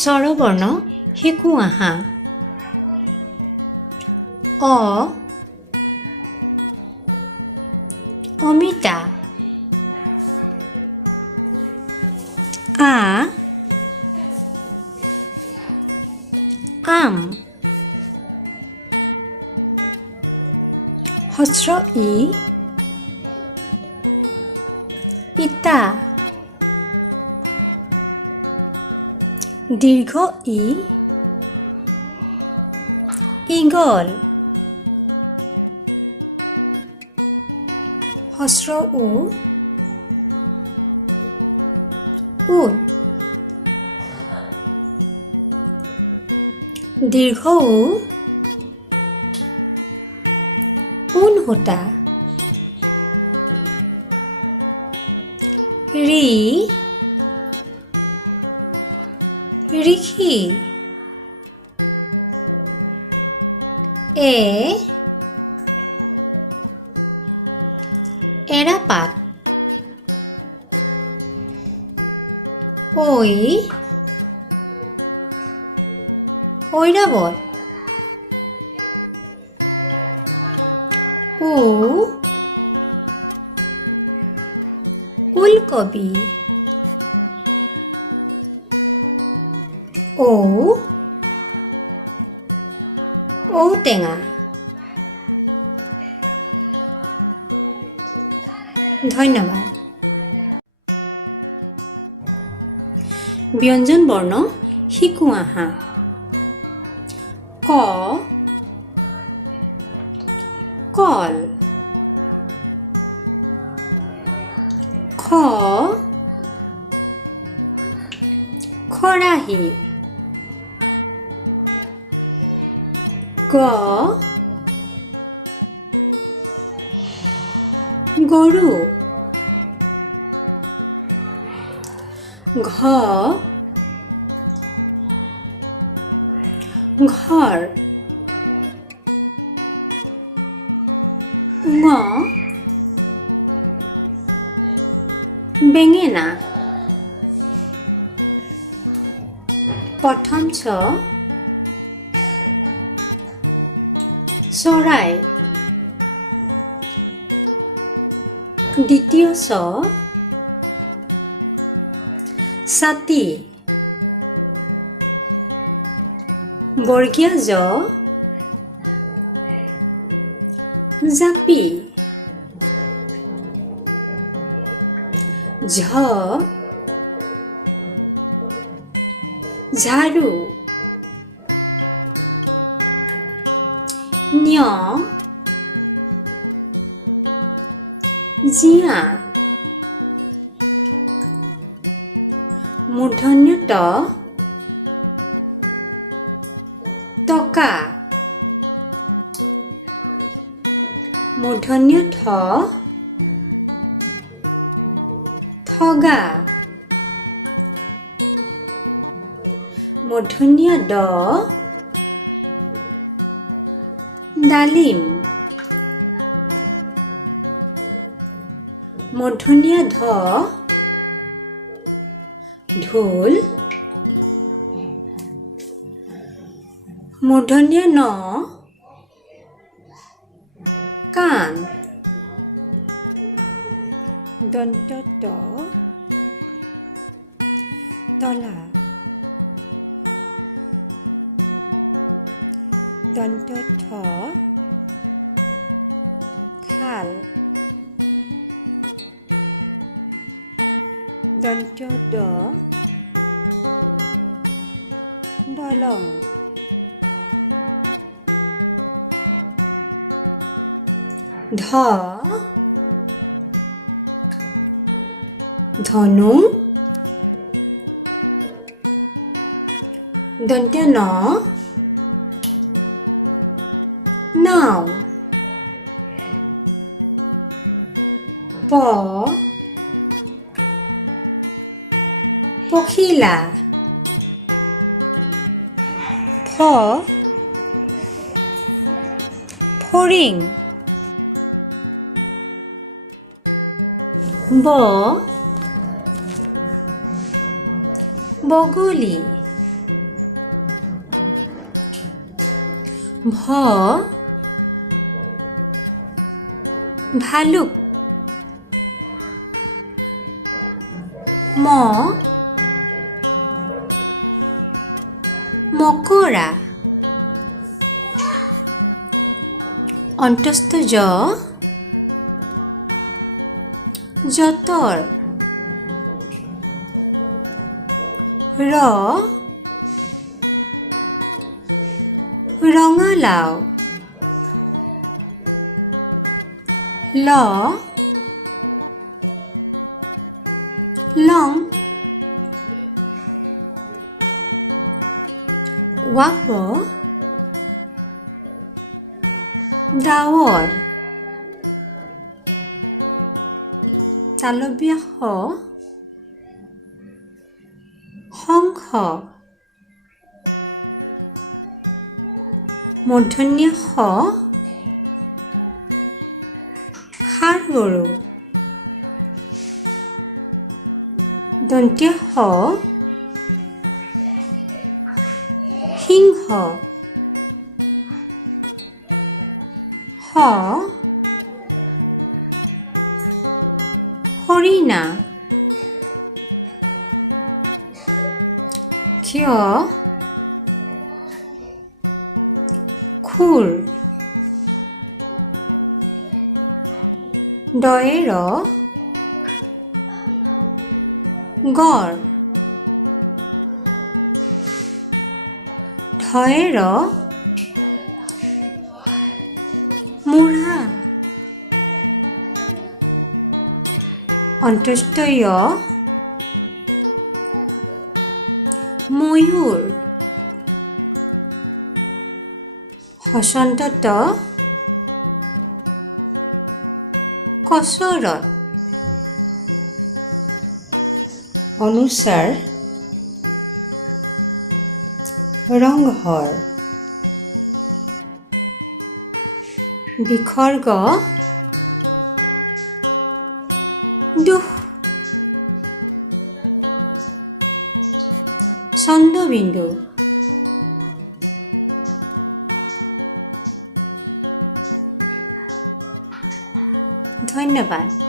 স্বৰবৰ্ণ শিকো আহা। অ অমিতা। আ আম। হস্ৰ ই ইটা। দীৰ্ঘ ই ঈগল। হস্ৰ উ উট। দীৰ্ঘ উ ঊণ সূতা। ঋ ঋষি। এ এৰাপাত। ঐ ঐৰাবত। উ ওলকবি। ঔ ঔটেঙা। ধন্যবাদ। ব্যঞ্জন বৰ্ণ শিকো আহা। ক কল। খ খৰাহী। গ গৰু। ঘ ঘৰ। ঙ বেঙেনা। প্ৰথম ছ চৰাই। দ্বিতীয় ছ ছাতি। বৰ্গীয় জ জাপি। ঝ ঝাৰু। ঞ জিয়া। মূৰ্ধন্য ত টকা। মূৰ্ধন্য ঠ ঠগা। মূৰ্ধন্য ড ডালিম। মূৰ্ধন্য ধ ঢোল। মূৰ্ধন্য ন কাণ। দন্ত ত তলা। দন্ত থ থাল। দন্ত দ দলং। ধ ধনু। দন্ত ন নাও। প পখিলা। ফ ফৰিং। ব বগলী। ভ ভালুক ম মকৰা অন্তস্থ জ যঁতৰ ৰ ৰঙালাও ল লং ৱাব ডাৱৰ তালব্য শ শংখ মূৰ্ধন্য ষ ষাঁড় গৰু দন্ত্য স সিংহ হ হৰিণা ক্ষয় খুৰ দয়েৰ গড় ঢয়েৰ মূঢ়া অন্তস্থ য় ময়ূৰ হসন্ত ত কচৰত অনুস্বাৰ ৰংঘৰ বিসৰ্গ দুখ চন্দ্ৰবিন্দু ধন্যবাদ।